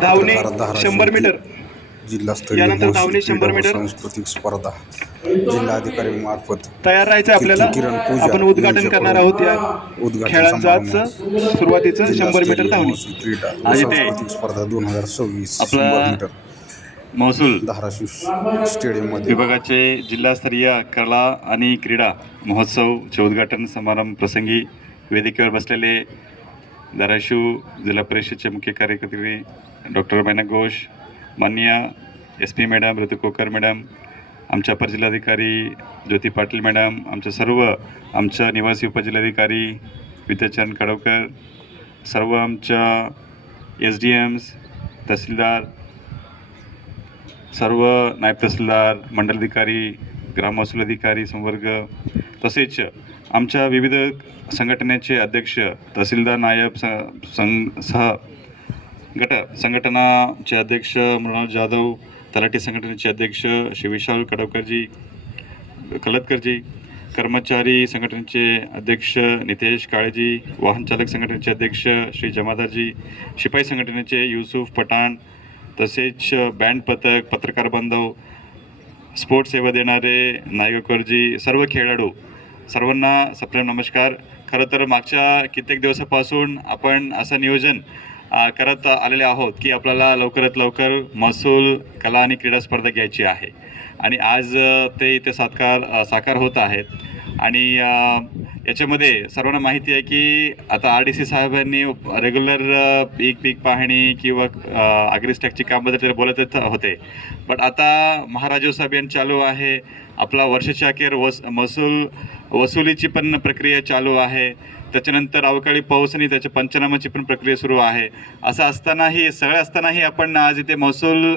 धावणे 100 मीटर, जिल्हास्तरीय यानंतर धावणे बौद्धिक 100 क्रीडा व मीटर. सांस्कृतिक स्पर्धा जिल्हाधिकारी मार्फत तयार राहायचं आपल्याला. किरण पूजा आपण उद्घाटन यांच्याकडून करणार आहोत या उद्घाटन खेळांचं आज समारंभ. सुरुवातीचं 100 मीटर जिल्हास्तरीय धावणे. महसूल क्रीडा व आज इथे सांस्कृतिक स्पर्धा 2026 आपला 100 मीटर महसूल धाराशिव स्टेडियममध्ये विभागाचे जिल्हास्तरीय कला आणि क्रीडा महोत्सवचे उद्घाटन समारंभ प्रसंगी वेदिकेवर बसलेले धाराशिव जिल्हा परिषदचे मुख्य कार्यकारी डॉक्टर मैना घोष, माननीय SP मॅडम ऋतू कोकर मॅडम, आमच्या अपर जिल्हाधिकारी ज्योती पाटील मॅडम, आमच्या निवासी उपजिल्हाधिकारी विद्याचरण कडवकर, सर्व आमच्या SDMs, तहसीलदार, सर्व नायब तहसीलदार, मंडलाधिकारी, ग्राम महसूल अधिकारी संवर्ग, तसेच आमच्या विविध संघटनेचे अध्यक्ष, तहसीलदार, नायब गट संघटनाचे अध्यक्ष मृणाल जाधव, तलाठी संघटनेचे अध्यक्ष श्री विशाल कलतकरजी, कर्मचारी संघटनेचे अध्यक्ष नितेश काळेजी, वाहन चालक संघटनेचे अध्यक्ष श्री जमादारजी, शिपाई संघटनेचे युसुफ पठाण, तसेच बँड पथक, पत्रकार बांधव, स्पोर्ट्स सेवा देणारे नायगकरजी, सर्व खेळाडू, सर्वांना सप्रेम नमस्कार. खरं तर मागच्या कित्येक दिवसापासून आपण असं नियोजन करत आलेले आहोत की आपल्याला लवकरात लवकर महसूल कला आणि क्रीडा स्पर्धा घ्यायची आहे आणि आज ते इथे साकार होत आहेत. आणि याच्यामध्ये सर्वांना माहिती आहे की आता RDC साहेबांनी रेग्युलर पीक पाहणी किंवा ॲग्रिस्टॅकची कामबद्दल बोलत होते, बट आता महाराजोत्सव अभियान चालू आहे. आपला वर्षाच्या अखेर महसूल वसुलीची पण प्रक्रिया चालू आहे. त्याच्यानंतर अवकाळी पाऊस आणि त्याच्या पंचनामाची पण प्रक्रिया सुरू आहे. असं असतानाही आपण आज इथे महसूल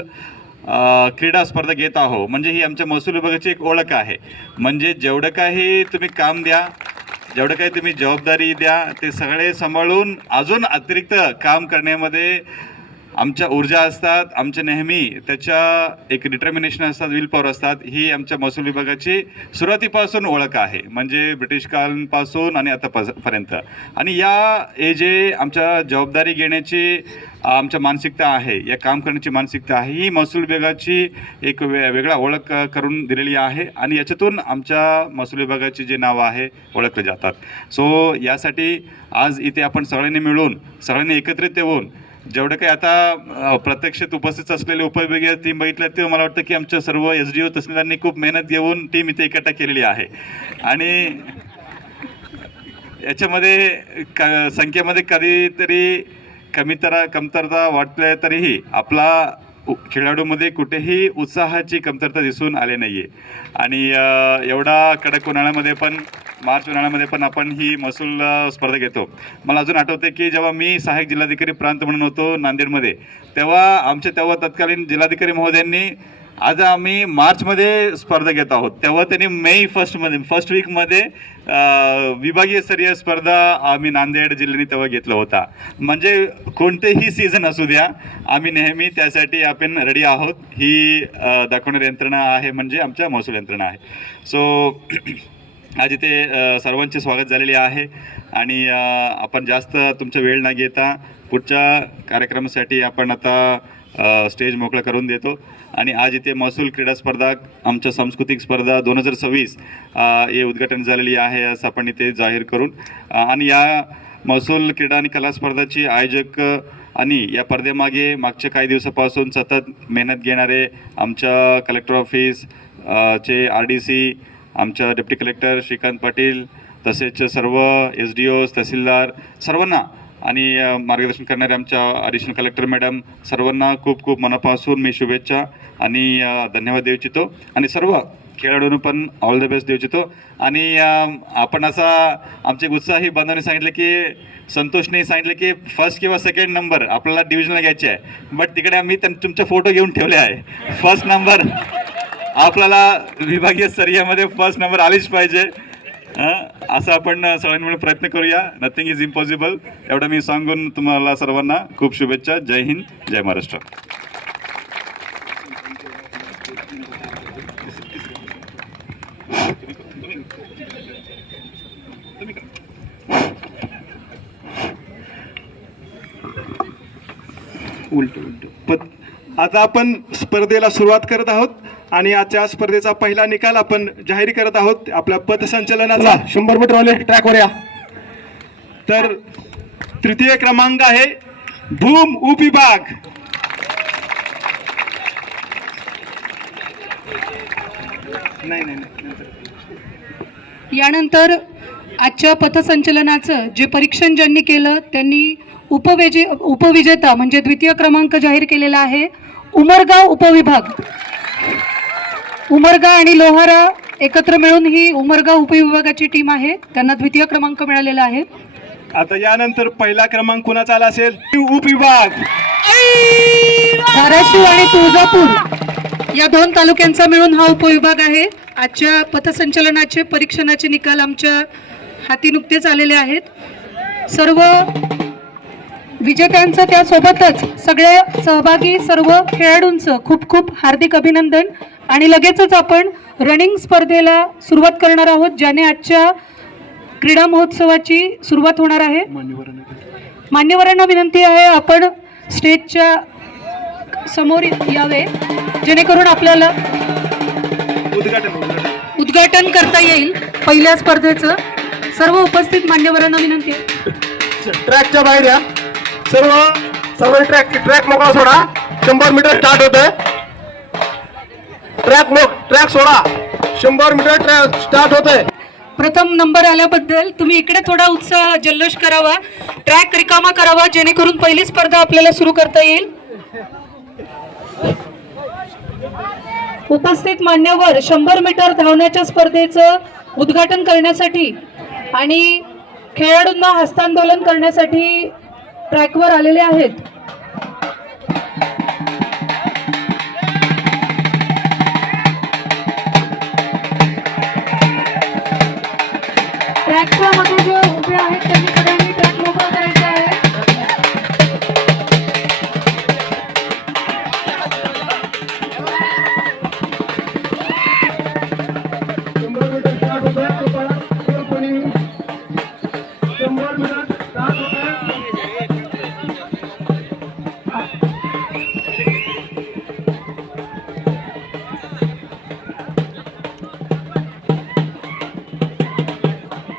क्रीडा स्पर्धा घेत आहोत. म्हणजे ही आमच्या महसूल विभागाची एक ओळख आहे. म्हणजे जेवढं काही तुम्ही काम द्या, जेवढं काही तुम्ही जबाबदारी द्या, ते सगळे सांभाळून अजून अतिरिक्त काम करण्यामध्ये आमच्या ऊर्जा असतात, आमच्या नेहमी त्याच्या एक डिटर्मिनेशन असतात, विल पॉवर असतात. ही आमच्या महसूल विभागाची सुरुवातीपासून ओळख आहे, म्हणजे ब्रिटिश काळापासून आणि आतापर्यंत. आणि हे जे आमच्या जबाबदारी घेण्याची आमच्या मानसिकता आहे, या काम करण्याची मानसिकता आहे, ही महसूल विभागाची एक वेगळा ओळख करून दिलेली आहे. आणि याच्यातून आमच्या महसूल विभागाची जे नाव आहे ओळखले जातात. सो यासाठी आज इथे आपण सगळ्यांनी एकत्रित येऊन जेवढं काही आता प्रत्यक्षात उपस्थित असलेले उपविभागीय टीम बघितलं ते मला वाटतं की आमच्या सर्व SDO तहसीलदारांनी खूप मेहनत घेऊन टीम इथे एकट्ठा केलेली आहे. आणि याच्यामध्ये संख्येमध्ये कधीतरी कमतरता वाटल्या तरीही आपला खेळाडूमध्ये कुठेही उत्साहाची कमतरता दिसून आली नाही आहे. आणि एवढा कडक उन्हाळ्यामध्ये पण, मार्च उन्हाळ्यामध्ये पण आपण ही महसूल स्पर्धा घेतो. मला अजून आठवते की जेव्हा मी सहाय्यक जिल्हाधिकारी प्रांत म्हणून होतो नांदेडमध्ये, तेव्हा तत्कालीन जिल्हाधिकारी महोदयांनी आज आम्ही मार्चमध्ये स्पर्धा घेत आहोत, तेव्हा त्यांनी मे फर्स्ट वीकमध्ये विभागीय स्तरीय स्पर्धा आम्ही नांदेड जिल्ह्याने तेव्हा घेतला होता. म्हणजे कोणतेही सीझन असू द्या, आम्ही नेहमी त्यासाठी आपण रेडी आहोत. ही दाखवणारी यंत्रणा आहे, म्हणजे आमच्या महसूल यंत्रणा आहे. सो आज इथे सर्वांचे स्वागत झालेले आहे. आणि आपण जास्त तुमचा वेळ न घेता पुढच्या कार्यक्रमासाठी आपण आता स्टेज मोकळा करून देतो. आणि आज इथे महसूल क्रीडा स्पर्धा, आमच्या सांस्कृतिक स्पर्धा 2026 हे उद्घाटन झालेली आहे असं आपण इथे जाहीर करून. आणि या महसूल क्रीडा आणि कला स्पर्धाची आयोजक आणि या पडद्यामागे मागच्या काही दिवसापासून सतत मेहनत घेणारे आमच्या कलेक्टर ऑफिस चे RDC, आमच्या डेप्टी कलेक्टर श्रीकांत पाटील, तसेच सर्व SDOs, तहसीलदार, सर्वांना आणि मार्गदर्शन करणारे आमच्या ॲडिशनल कलेक्टर मॅडम, सर्वांना खूप खूप मनापासून मी शुभेच्छा आणि धन्यवाद देऊ इच्छितो. आणि सर्व खेळाडूंना पण ऑल द बेस्ट देऊ इच्छितो. आणि आपण असा आमचे उत्साही बांधवांनी सांगितलं की संतोषने सांगितलं की फर्स्ट किंवा सेकंड नंबर आपल्याला डिव्हिजनला घ्यायचे आहे, बट तिकडे आम्ही तुमचे फोटो घेऊन ठेवले आहे. फर्स्ट नंबर आपल्याला विभागीय स्तरीयमध्ये फर्स्ट नंबर आलीच पाहिजे, असं आपण सगळ्यांनी मिळून प्रयत्न करूया. नथिंग इज इम्पॉसिबल एवढं मी सांगून तुम्हाला सर्वांना खूप शुभेच्छा. जय हिंद, जय महाराष्ट्र. उलट आता आपण स्पर्धेला सुरुवात करत आहोत आणि आजच्या स्पर्धेचा पहिला निकाल आपण जाहीर करत आहोत आपल्या पथसंचलनाचा. 100 मीटर वाले ट्रॅकवर या. तर तृतीय क्रमांक आहे भूम उपविभाग. यानंतर आजच्या पथसंचलनाचं जे परीक्षण ज्यांनी केलं त्यांनी उपविजेता म्हणजे द्वितीय क्रमांक जाहीर केलेला आहे उमरगाव उपविभाग. उमरगा आणि लोहारा एकत्र मिळून ही उमरगाव उपविभागाची टीम आहे, त्यांना द्वितीय क्रमांक मिळालेला आहे. आता यानंतर पहिला क्रमांक कुणाचा आला असेल? उपविभाग धाराशिव आणि तुळजापूर या 2 तालुक्यांचा मिळून हा उपविभाग आहे. आजच्या पथसंचलनाचे परीक्षणाचे निकाल आमच्या हाती नुकतेच आलेले आहेत. सर्व विजेत्यांचं त्यासोबतच सगळ्या सहभागी सर्व खेळाडूंचं खूप खूप हार्दिक अभिनंदन. आणि लगेचच आपण रनिंग स्पर्धेला सुरुवात करणार आहोत, ज्याने आजच्या क्रीडा महोत्सवाची सुरुवात होणार आहे. मान्यवरांना विनंती आहे आपण स्टेजच्या समोर यावे जेणेकरून आपल्याला उद्घाटन करता येईल पहिल्या स्पर्धेचं. सर्व उपस्थित मान्यवरांना विनंती आहे. ट्रॅकच्या बाहेर या. सर्व ट्रॅक मोकळा सोडा. 100 मीटर स्टार्ट होतंय. ट्रॅक सोडा. 100 मीटर ट्रॅक स्टार्ट होतंय. प्रथम नंबर आल्याबद्दल तुम्ही इकडे थोडा उत्साह जल्लोष करावा, ट्रॅक रिकामा करावा जेणेकरून पहिली स्पर्धा आपल्याला सुरू करता येईल. उपस्थित मान्यवर 100 मीटर धावण्याच्या स्पर्धेचं उद्घाटन करण्यासाठी आणि खेळाडूंना हस्तांदोलन करण्यासाठी ट्रॅकवर आलेले आहेत. ट्रॅकच्या मध्ये जे उभे आहेत त्यांनी सगळ्यांनी ट्रॅक मोकळा करायचा आहे.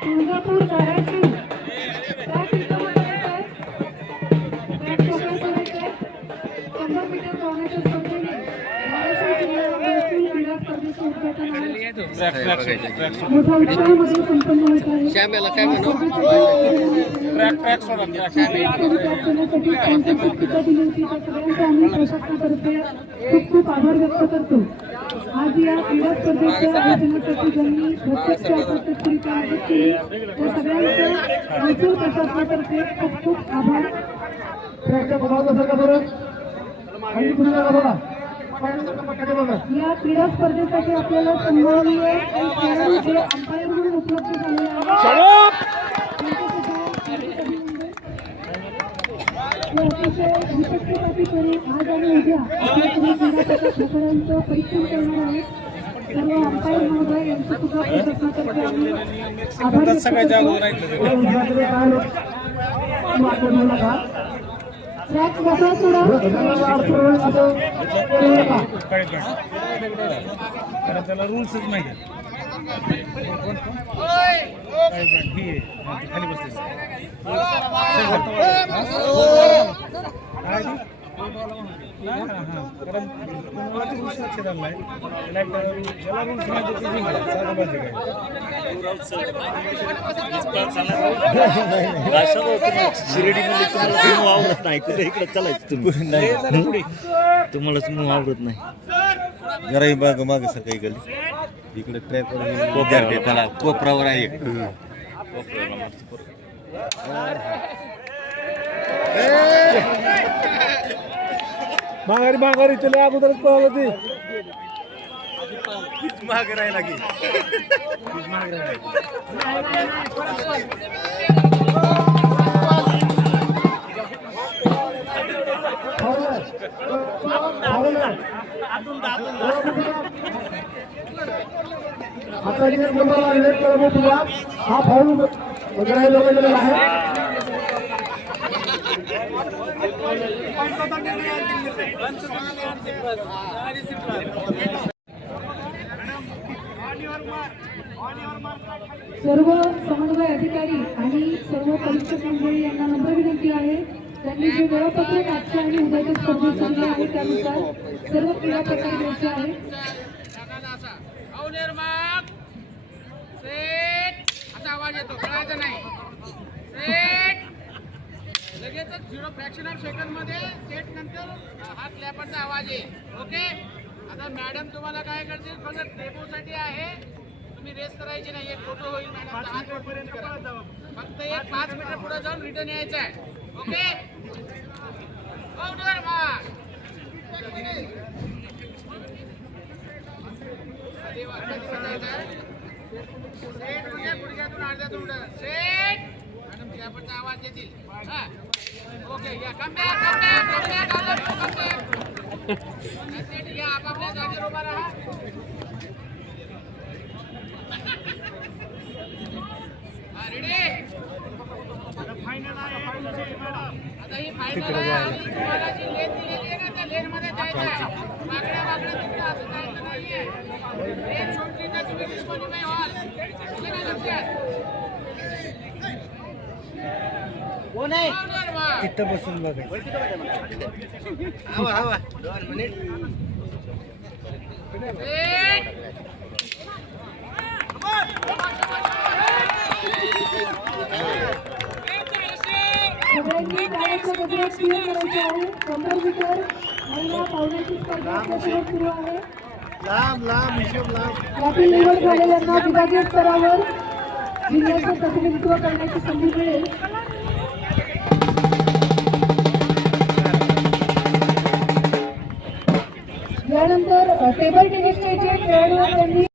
तुळजापूर धाराशिव ट्रॅक रिकामा करायचा आहे. ट्रॅक मोकळा करायचा आहे. 100 मीटर धावण्याच्या स्पर्धेने धाराशिव जिल्ह्याला महसूल क्रीडा स्पर्धेचं उद्घाटन आहे. मोठ्या उत्साहामध्ये संपन्न होत आहे. खूप खूप आभार व्यक्त करतो. आज या क्रीडा स्पर्धेच्या आयोजनासाठी ज्यांनी प्रत्यक्ष अप्रत्यक्षरित्या मदत केली त्या सगळ्यांचं महसूल प्रशासनातर्फे खूप खूप आभार. या क्रीडा स्पर्धेसाठी आपल्याला संभाव्य खेळाडू जे अंपायर म्हणून उपलब्ध झालेले आहेत अतिशय विशेषतेसाठी करून आज आणि उद्या आपल्या क्रीडा प्रकारांचं परीक्षण करणार आहेत. सर्व अंपायर महोदय यांचे सुद्धा प्रशासनातर्फे आम्ही आभार ट्रॅक मोकळा सोडा. त्याला रूल्सच नाही. खाली बसते कारण रूल्स लक्षात आला नाही. ज्याला रूल्स माहिती ते जिंकला. साधं पाहिजे काय शिर्डीमध्ये तुम्हाला मूव आवडत नाही कुठे इकडे चालायचं तुम्ही तुम्हालाच मूव आवडत नाही. जरा माग माग सर काही गली इकडे ट्रॅकवर त्याला कोपरावर आहे. माघारी चले अगोदरच पळालं ते मागे राहायला की आता जे नंबर आलेले तर तुला हा फाऊल वगैरे आहे. सर्व समन्वय अधिकारी आणि सर्व परीक्षक मंडळी यांना नम्र विनंती आहे, त्यांनी जे वेळापत्रक आजच्या आणि उद्याच्या स्पर्धेचे दिले आहे त्यानुसार सर्व क्रीडा प्रकार द्यायचे आहे. असा आवाज येतो, कळायचा नाही. सेट लगेचच 0 फ्रॅक्शन ऑफ सेकंड मध्ये सेट नंतर हा क्लॅपरचा आवाज येईल. ओके, आता मॅडम तुम्हाला काय करतील, फक्त डेमोसाठी आहे, तुम्ही रेस करायची नाही. एक फोटो होईल मॅडम, फक्त एक 5 मीटर पुढे जाऊन रिटर्न यायचं आहे. ओके, आउटवर मार. सेट म्हणजे गुडघ्यातून अर्ध्यातून उडा. सेट मॅडम क्लॅपरचा आवाज येतील. हा ओके, या कम बॅक या आपापल्या जागेवर उभा राहा. रेडी, आता ही फायनल आहे. आम्ही तुम्हाला जी लेन दिलेली आहे ना, त्या लेन मध्ये जायचं आहे. वाकड्या तिकडे असं जायचं नाहीये. लेन सोडली तर तुम्ही डिस्क्वालिफाय व्हाल. ठीक आहे लक्षात. तिथं बसून बघा. सगळ्यांनी गाड्याच्या गजरात क्लिअर करायचे आहे. 100 मीटर महिला धावण्याची स्पर्धा सुरू आहे. यातील निवड झालेल्यांना विभागीय स्तरावर जिल्ह्याचं प्रतिनिधित्व करण्याची संधी मिळेल. यानंतर टेबल टेनिसचे जे खेळाडू आहेत त्यांनी